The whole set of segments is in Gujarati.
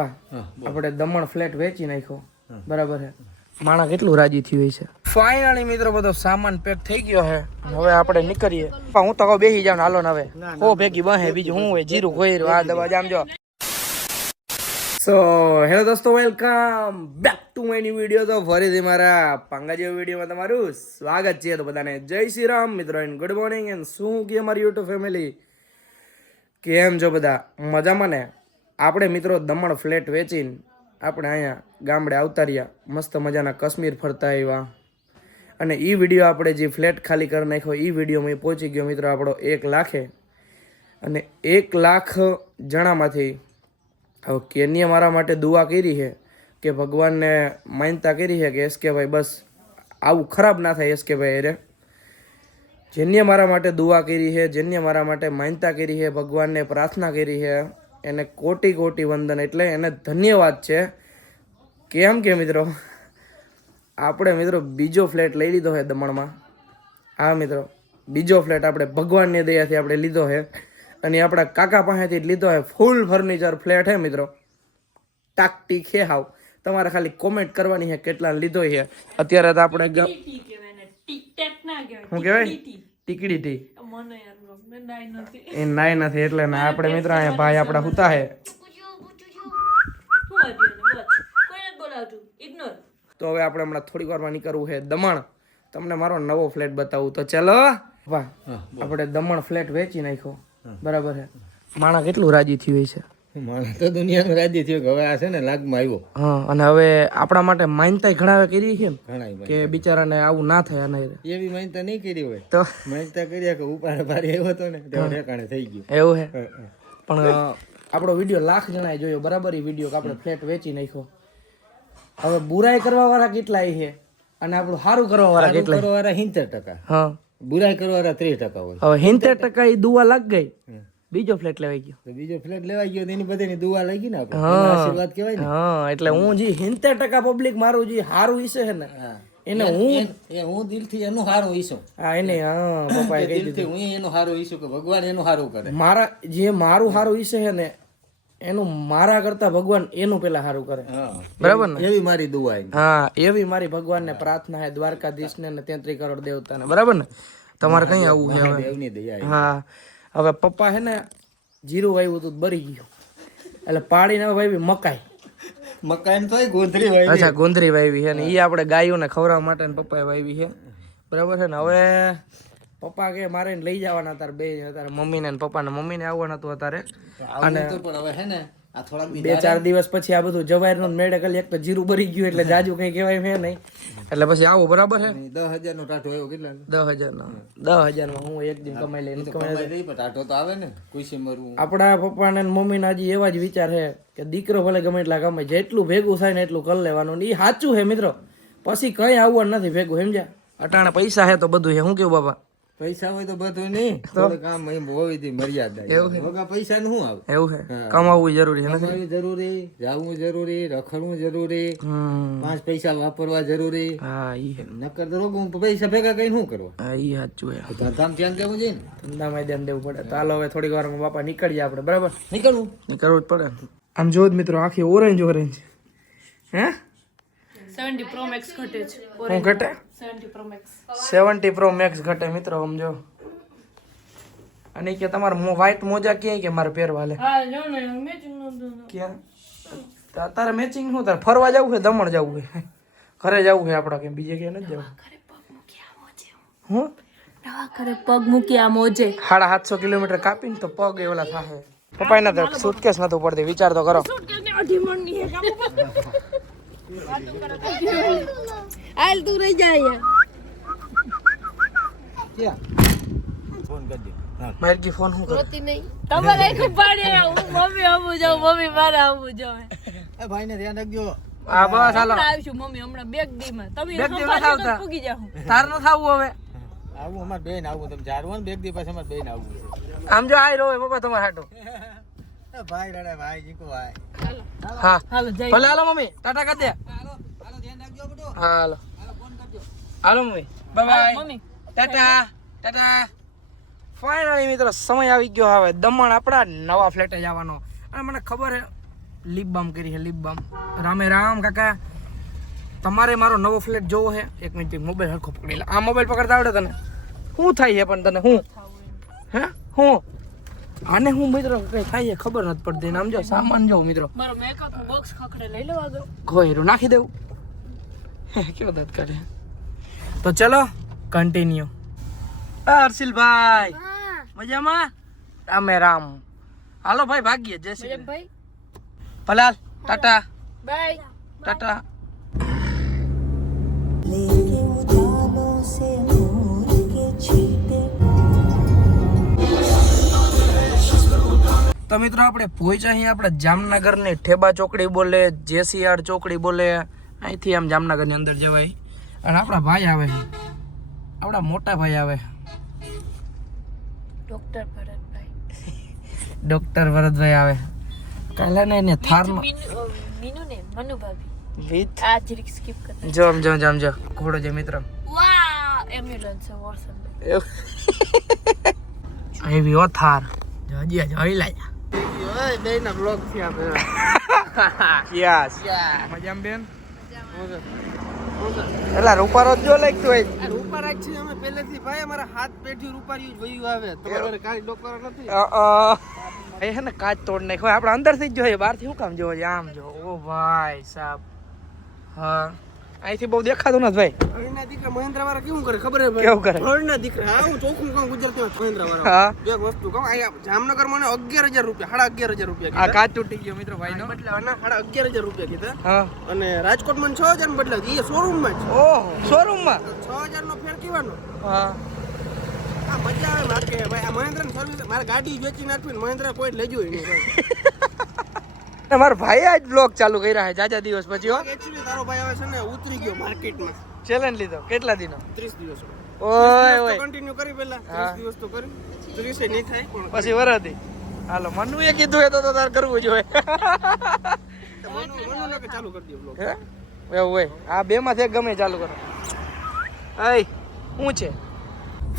આપણે દમણ ફ્લેટ વેચી નાખ્યો બરાબર છે માણા કેટલું રાજી થયું છે ફાઇનલી મિત્રો બધો સામાન પેક થઈ ગયો છે હવે આપણે નીકળીએ હું તો બેસી જાવ હાલો ને હવે હો ભેગી બહે બીજું હું હોય જીરું ખોઈરું આ દવા જામજો સો હેલો દોસ્તો welcome back to my new video તો ફરીથી મારા પાંગા જેવા વિડીયોમાં તમારું સ્વાગત છે તો બધાને જય શ્રી રામ મિત્રો એન્ડ ગુડ મોર્નિંગ એન્ડ શું કે અમારી યુટ્યુબ ફેમિલી કેમ છો બધા મજામાં ને આપણે મિત્રો દમણ ફ્લેટ વેચીને આપણે અહીંયા ગામડે આવતા રહ્યા મસ્ત મજાના કાશ્મીર ફરતા આવ્યા અને એ વિડીયો આપણે જે ફ્લેટ ખાલી કરી નાખ્યો એ વિડીયોમાં પહોંચી ગયો મિત્રો આપણો 1 લાખે અને 1 લાખ જણામાંથી હવે કેનીએ મારા માટે દુઆ કરી છે કે ભગવાનને માનતા કરી છે કે એસકે ભાઈ બસ આવું ખરાબ ના થાય એસકે ભાઈ અરે જેને મારા માટે દુઆ કરી છે જેને મારા માટે માનતા કરી છે ભગવાનને પ્રાર્થના કરી છે એને કોટી કોટી વંદન એટલે એને ધન્યવાદ છે કેમ કે મિત્રો આપણે મિત્રો બીજો ફ્લેટ લઈ લીધો છે દમણમાં હા મિત્રો બીજો ફ્લેટ આપણે ભગવાનની દયાથી આપણે લીધો છે અને આપણા કાકા પાસેથી જ લીધો છે ફૂલ ફર્નિચર ફ્લેટ છે મિત્રો ટાકટીક છે હાવ તમારે ખાલી કોમેન્ટ કરવાની છે કેટલા લીધો છે અત્યારે તો આપણે શું કહેવાય ટીકડી ટી એ નાય નથી એટલે ને આપણે મિત્રો અહીંયા ભાઈ આપણા હુતા હે તો હવે આપણે હમણાં થોડીક વારમાં નીકળવું છે દમણ તમને મારો નવો ફ્લેટ બતાવું તો ચલો વાહ આપણે દમણ ફ્લેટ વેચી નાખ્યો બરાબર છે માણા કેટલું રાજી થયું છે માણસ તો દુનિયાનું રાજી થયું હવે આ છે ને લાગમાં આવ્યો હા અને હવે આપણા માટે માનતા ઘણા કરી છે ઘણા કે બિચારાને આવું ના થાય અને એવી માનતા નહીં કરી હોય તો માનતા કર્યા કે ઉપાડ ભારી આવ્યો હતો ને તે ઠેકાણે થઈ ગયું એવું છે પણ આપણો વિડીયો લાખ જણાએ જોયો બરાબર એ વિડીયો કે આપણે ફ્લેટ વેચી નાખ્યો હવે બુરાઈ કરવા વાળા કેટલા છે અને આપણું સારું કરવા વાળા કેટલા કરવા વાળા 70%. હા બુરાઈ કરવા વાળા 30% હોય. હવે 70% એ દુઆ લાગ ગઈ બીજો ફ્લેટ લેવાઈ ગયો તો બીજો ફ્લેટ લેવાઈ ગયો એની બધાની દુઆ લાગી ને આપણે એનો આશીર્વાદ કહેવાય ને હા એટલે હું જે 70% પબ્લિક મારું જે સારું ઈસે છે ને એને હું દિલથી એનું સારું ઈચ્છું હા એને હા પપ્પાએ કહી દિલથી હું એનું સારું ઈચ્છું કે ભગવાન એનું સારું કરે મારા જે મારું સારું ઈસે છે ને એનું મારા કરતા ભગવાન એનું પેલા સારું કરે બરાબર ને એવી મારી દુઆ હા એવી મારી ભગવાનને પ્રાર્થના છે દ્વારકાધીશને ને 33 કરોડ દેવતાને બરાબર ને તમારે કઈ આવું છે દેવની દયા હા હવે પપ્પા છે ને જીરું વાવ્યું હતું બરી ગયું એટલે પાડીને વાવી મકાઈ તો ગોંધરી વાવી અચ્છા ગોંધરી વાવી છે ને એ આપણે ગાયોને ખવડાવવા માટે પપ્પાએ વાવી છે બરાબર છે ને હવે પપ્પા કે મારે લઈ જવાના તારે બે તારે મમ્મીને ને પપ્પાને મમ્મીને આવવાના હતું અત્યારે અને પણ હવે છે ને આ થોડાક 2-4 દિવસ પછી આ બધું જવાયરનું મેળે કરી એક તો જીરું ભરી ગયું એટલે જાજુ કઈ કહેવાય છે નહીં એટલે પછી આવો બરાબર છે 10,000 નો ટાટો આવ્યો કેટલા 10,000 નો 10,000 માં હું એક દિન કમાઈ લઈને ટાટો તો આવે ને કોઈ મરવું આપણા પપ્પા ને મમ્મી ના હજી એવા જ વિચાર છે કે દીકરો ભલે ગમે એટલા કમાય જેટલું ભેગું થાય ને એટલું કરી લેવાનું એ સાચું છે મિત્રો પછી કઈ આવવાનું નથી ભેગું સમજ્યા અટાણે પૈસા છે તો બધું છે હું કેવું બાબા પૈસા હોય તો બધું નહીં થોડું કામ હોવી હતી મર્યાદા વગા પૈસા નું શું આવે એવું છે કમાવવું જરૂરી છે કમાવવું જરૂરી જાવું જરૂરી રખડવું જરૂરી 5 પૈસા વાપરવા જરૂરી હા ઈ નકર તો રોગ પૈસા ભેગા કઈ શું કરવા હા ઈ સાચું છે ધંધામાં ધ્યાન દેવું જોઈએ ને ધંધામાં ધ્યાન દેવું પડે તો હાલો હવે થોડીક વારમાં બાપા નીકળીએ આપણે બરાબર નીકળવું જ પડે આમ જો મિત્રો આખી ઓરેન્જ હે 70 Pro Max ઘટે છે હું ઘટે 70 Pro Max 70 Pro Max ઘટે મિત્રો સમજો અને કે તમારે વ્હાઈટ મોજા ક્યાંય કે મારે પહેરવા લે હા જો ને મેચિંગ નો ક્યાં તારે મેચિંગ શું તારે ફરવા જવું છે દમણ જવું છે ઘરે જવું છે આપડા કે બીજે ક્યાં નથી જવું હું નવા કરે પગ મૂકી આ મોજે 750 કિલોમીટર કાપીને તો પગ એવલા થાહે પપ્પા એના તો સુટકેસ નતું પડતી વિચાર તો કરો આલ તું રહી જાય ફોન કરી દે મારકી ફોન હું કરો રોતી નહીં તમારે ખૂબ પાડે હું મમ્મી આવું જાવ મમ્મી મારે આવું જાવ એ ભાઈ ને ધ્યાન રાખજો આ બસ હાલો આવશું મમ્મી હમણાં બેગ દી માં તમે બેગ દી માં આવતા પૂગી જાવ તાર ન થાવું હવે આવું અમાર બેન આવું તમે જારવો ને બેગ દી પાસે અમાર બેન આવું આમ જો આઈ રોવે પપ્પા તમારે હાટો એ ભાઈ રડે ભાઈ જીકો ભાઈ હા હાલો જય ભલે હાલો મમ્મી ટાટા કરી દે હાલો ધ્યાન રાખજો બેટો હા હાલો ફોન કરજો hello mummy bye bye mummy tata tata finally મિત્રો સમય આવી ગયો હવે દમણ આપણા નવા ફ્લેટે જવાનો અને મને ખબર છે લીપ બામ કરી છે લીપ બામ. રામે રામ કાકા, તમારે મારો નવો ફ્લેટ જોવો છે? એક મિનિટ મોબાઈલ હરખો પકડી લે. આ મોબાઈલ પકડતા આવડે તને? શું થાય છે પણ તને? હું હે હું આને હું મિત્રો કઈ થાય છે ખબર નથી પડતી. આમ જો સામાન જો મિત્રો, મારો મેકઅપ નું બોક્સ ખખડે લઈ લો આગળ. ખોયરું નાખી દેવું. કેવો દાંત કરે. તો ચલો કન્ટિન્યુ. હર્ષિલભાઈ મજામાં? રામે રામ. હાલો ભાઈ ભાગીએ. જય શ્રી કૃષ્ણ. ભાઈ પલાલ ટાટા બાય. ટાટા. તો મિત્રો આપણે પહોંચ્યા અહીં આપણે જામનગરની ઠેબા ચોકડી બોલે, જેસીઆર ચોકડી બોલે. અહીંથી આમ જામનગરની અંદર જવાય. અને આપણા ભાઈ આવે છે, આપણા મોટા ભાઈ આવે. ડોક્ટર ભરતભાઈ. ડોક્ટર ભરતભાઈ આવે. કાલે ને એને થારનો મીનુ ને મનુ ભાભી વિથ આ જરીક સ્કીપ કરતા. જો ઘોડો છે મિત્રો. વાહ એમ્બ્યુલન્સ છે વોર્સન. એવી ઓ થાર હજી જોઈ લાયા. ઓય બેના બ્લોગ થી આપે. યસ મજામાં બેન. એલા રૂપારો જો લાગતો હોય. આ રૂપારા છે અમે પહેલેથી ભાઈ અમારા હાથ પેઠી રૂપારી વયું આવે. તમારે કાળી ડોકર નથી. એ હે ને કાચ તોડ નાખ્યો. આપણે અંદરથી જ જોઈએ, બહારથી શું કામ જોવો છે? આમ જો. ઓ ભાઈ સાહેબ. હા અહીંથી બહુ દેખાતું નથી ભાઈ. હળના દીકરા મહેન્દ્ર વાળા કેવું કરે ખબર હે ભાઈ? કેવું કરે? હળના દીકરા હા હું ચોખ્ખું કહું ગુજરાતીમાં મહેન્દ્ર વાળા. હા એક વસ્તુ કહું અહીંયા જામનગર મને 11,000 રૂપિયા 11,500 રૂપિયા આ કાચ તૂટી ગયો મિત્રો ભાઈનો. બદલે 11,500 રૂપિયા કીધા. હા અને રાજકોટ મને 6,000 માં બદલાવ એ શોરૂમમાં જ. ઓહો શોરૂમમાં. 6,000 નો ફેર કેવાનો? હા આ મજા આવે માકે ભાઈ. આ મહેન્દ્ર ની સર્વિસ મારે ગાડી વેચી નાખવી ને મહેન્દ્ર કોઈ લેજો નહીં ભાઈ. મારા ભાઈ આજ બ્લોગ ચાલુ કર્યા છે જાજા દિવસ પછી. હો એક્ચ્યુઅલી તારો ભાઈ આવે છે ને ઉતરી ગયો માર્કેટમાં. ચેલેન્જ લીધો કેટલા દિનો? 30 દિવસ. ઓય ઓય કન્ટિન્યુ કરી પહેલા 30 દિવસ તો કરી. 30 નહીં થાય પણ પછી વરદી. હાલો મનુ એ કીધું એ તો તાર કરવું જોઈએ. મનુ કે ચાલુ કરી દે બ્લોગ. હે એવું હોય. આ બે માંથી એક ગમે ચાલુ કરો. અય શું છે?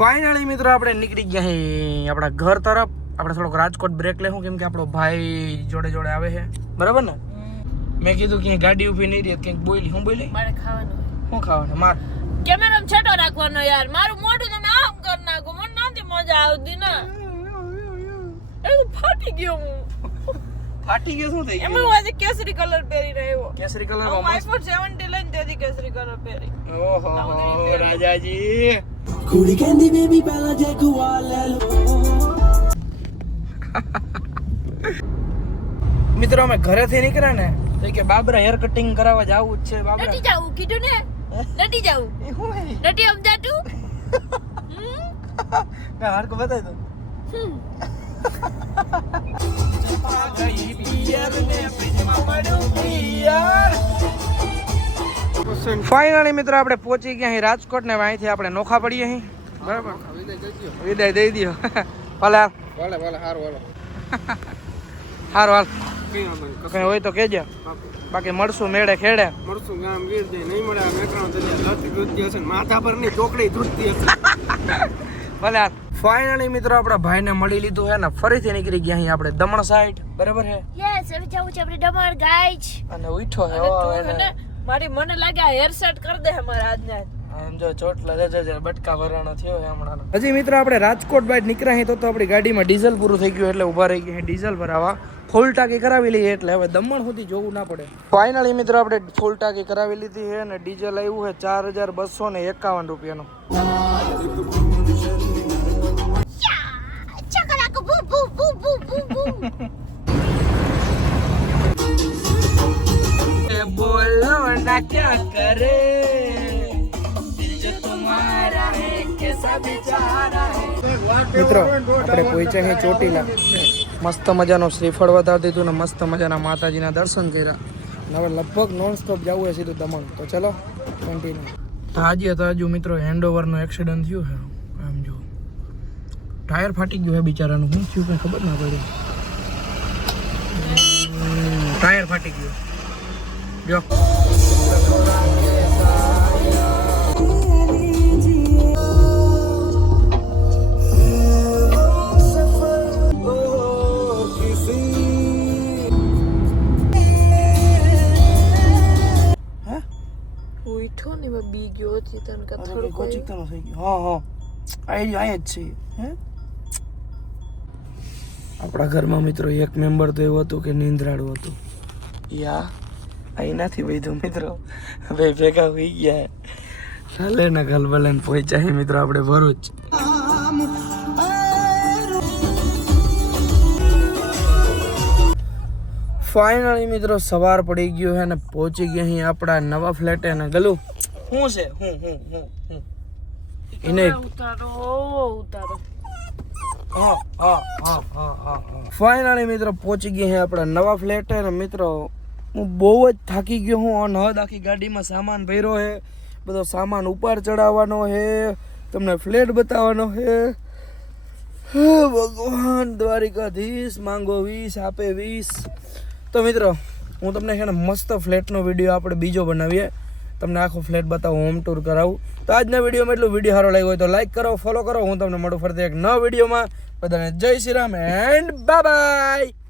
ફાઇનલી મિત્રો આપણે નીકળી ગયા હી આપણા ઘર તરફ. આપણે થોડોક રાજકોટ બ્રેક લેવું કેમ કે આપણો ભાઈ જોડે જોડે આવે છે. બરાબર ને? મેં કીધું કે ગાડી ઊભી નહીં રહી. કંઈક બોલી. હું બોલી? મારે ખાવાનું. શું ખાવાનું? માર કેમેરામાં છટો રાખવાનો યાર. મારું મોઢું તમે આમ કર નાખો. મને નથી મજા આવતી ને. એ ફાટી ગયો હું. ફાટી ગયો. શું થઈ એમાં ગયું? હું આજે કેસરી કલર પહેરીને આવ્યો. કેસરી કલર હું માં iPhone 17 લઈને તેથી કેસરી કલર પહેરી. ઓહો રાજાજી. ਕੁੜੀ ਕਹਿੰਦੀ ਬੇਬੀ ਪਹਿਲਾਂ ਜੈਗੁਆਰ ਲੈ ਲਓ મિત્રો અમે ઘરેથી નીકળ્યા ને તો કે બાબરા હેર કટિંગ કરાવવા જાવું જ છે. બાબરા નટી જાવું કીધું ને. નટી જાવું. એ હું હે? નટી સમજાતું? ના હારકો બતાય તો. ફાઇનલી મિત્રો આપણે પહોંચી ગયા અહીં રાજકોટ ને અહીંથી આપણે નોખા પડીએ અહીં. બરાબર વિદાય દઈ દો. ભલે વાલે વાલે હાર વાલો. હારું હાલ કઈ હોય તો કહેજો. બાકી મળશું મેળે ખેડે. મળશું ગામ વીર દે નહીં મળે. આ મેકરાનો દરિયા લતી દૂધતી હશે ને માથા પર ની ચોકડી ધૂળતી હશે. ભલે હાલ. ફાઇનલી મિત્રો આપણા ભાઈને મળી લીધું છે ને ફરીથી નીકળી ગયા અહીં આપણે દમણ સાઈડ. બરાબર છે? યસ હવે જાવું છે આપણે દમણ ગાઈજ. અને ઉઠો છે અને તું હે ને મારી મને લાગે આ હેર સેટ કરી દે અમારા આજના. આમ જો ચોટલા જજે બટકા ભરાણો થયો છે હમણાં. હજી મિત્રો આપણે રાજકોટ બાદ નીકળ્યા અહીં તો આપણી ગાડીમાં ડીઝલ પૂરું થઈ ગયું એટલે ઊભા રહી ગયા ડીઝલ ભરાવા. ફૂલ ટાંકી કરાવી લઈએ એટલે હવે દમણ સુધી જોવું ના પડે. ફાઇનલી મિત્રો આપણે ફૂલ ટાંકી કરાવી લીધી છે અને ડીઝલ આવ્યું છે 4,251 રૂપિયાનું. ચકલાક બુ બુ બુ બુ બુ બુ. બોલો ના ક્યાં કરે દિલ જો તુમ્હારા હે કેસા બેચારા હે. મિત્રો આપણે પહોંચ્યા છે ચોટીલા. મસ્ત મજાનો શ્રીફળ વધારી દીધું ને મસ્ત મજાના માતાજીના દર્શન કર્યા. હવે લગભગ નોન સ્ટોપ જવું છે સીધું દમણ. તો ચલો કન્ટિન્યુ. તાજુ મિત્રો હેન્ડઓવરનો એક્સિડન્ટ થયું છે. આમ જો ટાયર ફાટી ગયું છે બિચારાનું. શું થયું કંઈ ખબર ના પડી. ટાયર ફાટી ગયું જો. ગયો હતી તને કે થોડી થોડું કોચિકતાનો થઈ ગયો હા હા અહીંયા જ છે હે આપણા ઘરમાં મિત્રો એક મેમ્બર તો એવું હતું કે નીંદરાળું હતું યા અહીંનાથી વધ્યું મિત્રો હવે ભેગા હોઈ ગયા ચાલે ને ગલબલન પહોંચ્યા મિત્રો આપણે ભરૂચ ફાઇનલી મિત્રો સવાર પડી ગયો છે ને પહોંચી ગયા અહીં આપણા નવા ફ્લેટે ને ગલું શું છે હું એને ઉતારો ફાઇનલી મિત્રો પહોંચી ગયા છે આપણા નવા ફ્લેટે ને મિત્રો હું બહુ જ થાકી ગયો હું નહદ આખી ગાડીમાં સામાન ભર્યો છે બધો સામાન ઉપર ચડાવવાનો છે તમને ફ્લેટ બતાવવાનો છે ભગવાન દ્વારિકાધીશ માંગો 20 આપે 20 તો મિત્રો હું તમને છે ને મસ્ત ફ્લેટનો વિડીયો આપણે બીજો બનાવીએ તમને આખો ફ્લેટ બતાવું હોમ ટૂર કરાવું તો આજના વિડીયોમાં એટલું વિડીયો સારો લાગ્યો હોય તો લાઈક કરો ફોલો કરો હું તમને મળું ફરતી એક નવા વિડીયોમાં બધાને જય Shri Ram and bye bye